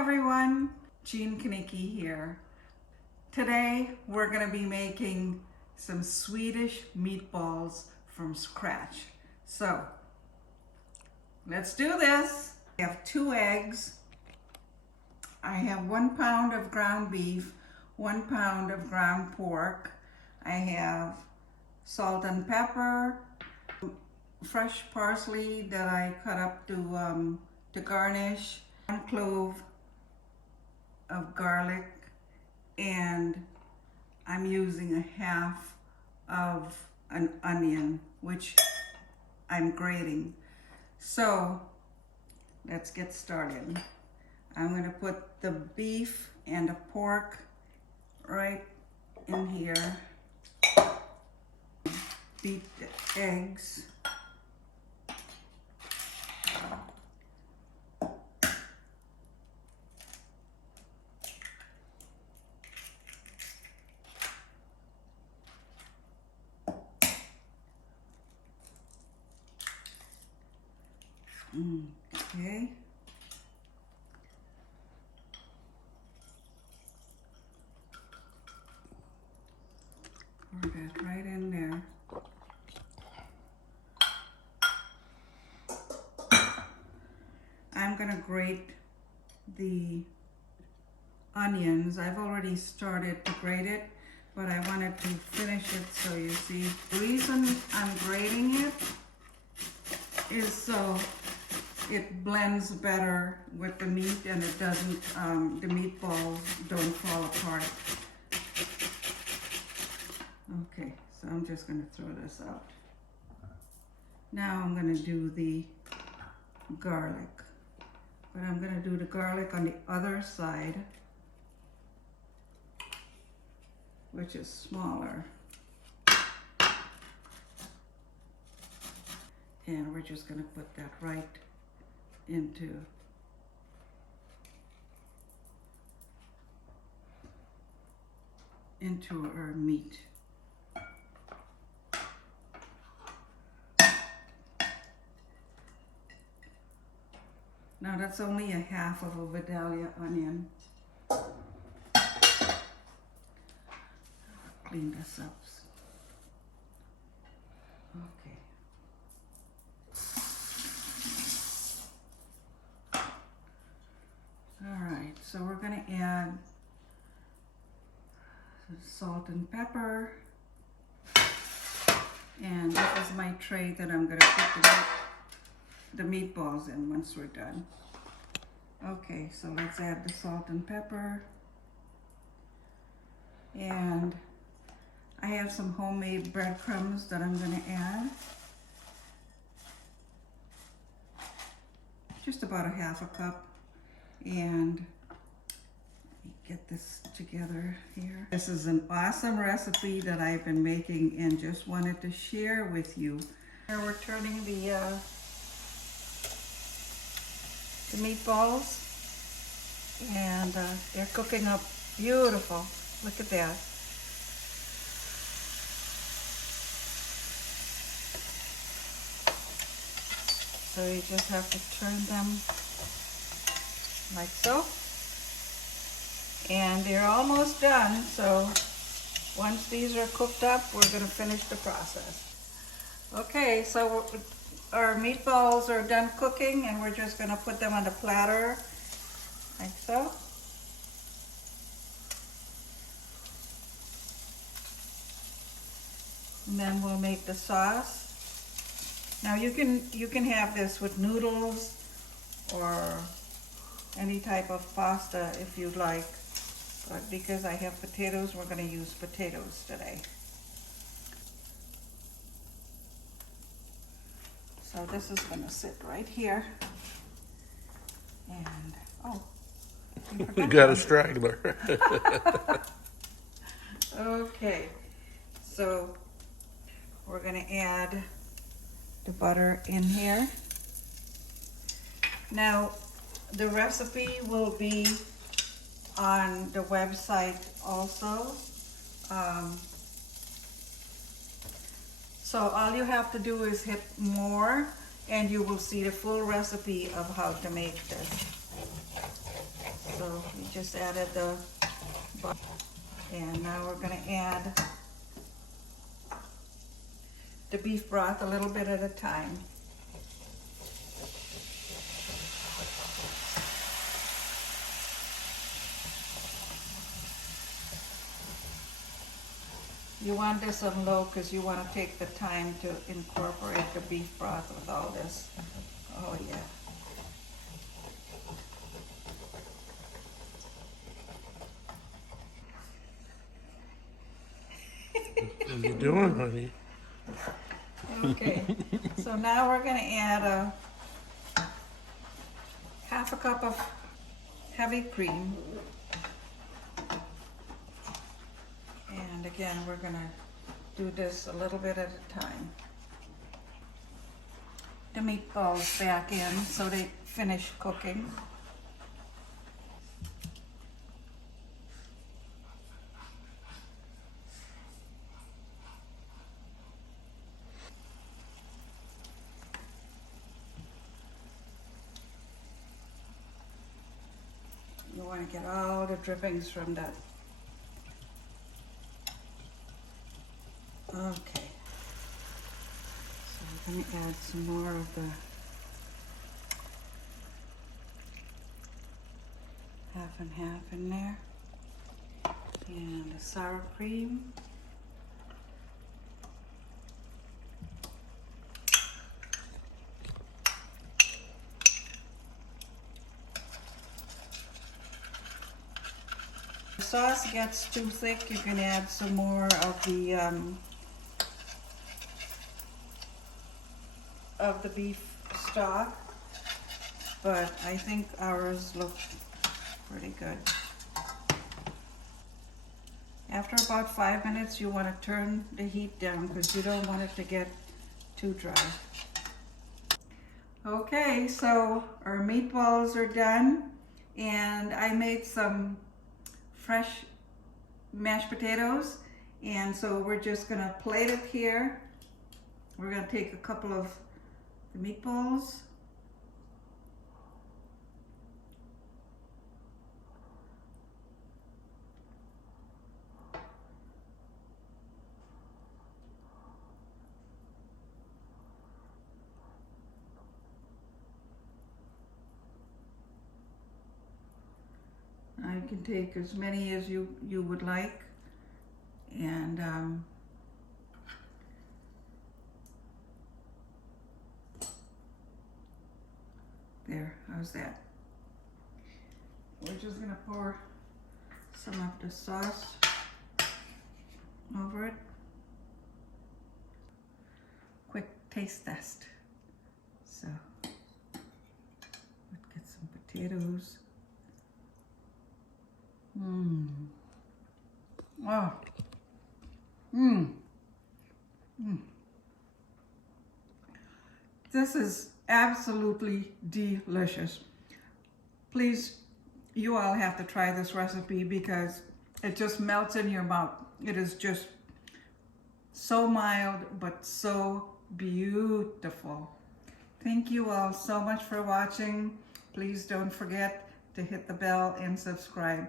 everyone, Jean Kanicki here. Today we're going to be making some Swedish meatballs from scratch. So let's do this. I have 2 eggs. I have 1 pound of ground beef, 1 pound of ground pork. I have salt and pepper, fresh parsley that I cut up to garnish, 1 clove of garlic, and I'm using a half of an onion, which I'm grating. So let's get started. I'm going to put the beef and the pork right in here. Beat the eggs. Okay. Pour that right in there. I'm gonna grate the onions. I've already started to grate it, but I wanted to finish it so you see. The reason I'm grating it is so it blends better with the meat and it doesn't, the meatballs don't fall apart. Okay, so I'm just gonna throw this out. Now I'm gonna do the garlic. But I'm gonna do the garlic on the other side, which is smaller. And we're just gonna put that right into our meat. Now that's only a half of a Vidalia onion. Clean this up. Okay. Alright, so we're going to add some salt and pepper. And this is my tray that I'm going to put the meatballs in once we're done. Okay, so let's add the salt and pepper. And I have some homemade breadcrumbs that I'm going to add. Just about a half a cup. And let me get this together here. This is an awesome recipe that I've been making and just wanted to share with you. Here we're turning the meatballs, and they're cooking up beautiful. Look at that. So you just have to turn them like so. And they're almost done, so once these are cooked up, we're going to finish the process. Okay, so our meatballs are done cooking, and we're just going to put them on the platter like so. And then we'll make the sauce. Now you can have this with noodles or any type of pasta if you'd like, but because I have potatoes, we're going to use potatoes today. So this is going to sit right here. And, oh, you got a straggler. Okay, so we're going to add the butter in here. Now, the recipe will be on the website also. So all you have to do is hit more and you will see the full recipe of how to make this. So we just added the butter. And now we're gonna add the beef broth a little bit at a time. You want this on low because you want to take the time to incorporate the beef broth with all this. Oh yeah. What are you doing, honey? Okay, so now we're gonna add a half a cup of heavy cream. And again, we're gonna do this a little bit at a time. The meatballs back in so they finish cooking. You want to get all the drippings from that. Okay. So we're going to add some more of the half and half in there. And the sour cream. The sauce gets too thick, you can add some more of the beef stock, but I think ours look pretty good. After about 5 minutes, you want to turn the heat down because you don't want it to get too dry. Okay, so our meatballs are done, and I made some fresh mashed potatoes, and so we're just gonna plate it here. We're gonna take a couple of the meatballs, you can take as many as you would like, and there, how's that? We're just gonna pour some of the sauce over it. Quick taste test. So, let's get some potatoes. Oh. This is absolutely delicious. Please, you all have to try this recipe because it just melts in your mouth. It is just so mild, but so beautiful. Thank you all so much for watching. Please don't forget to hit the bell and subscribe.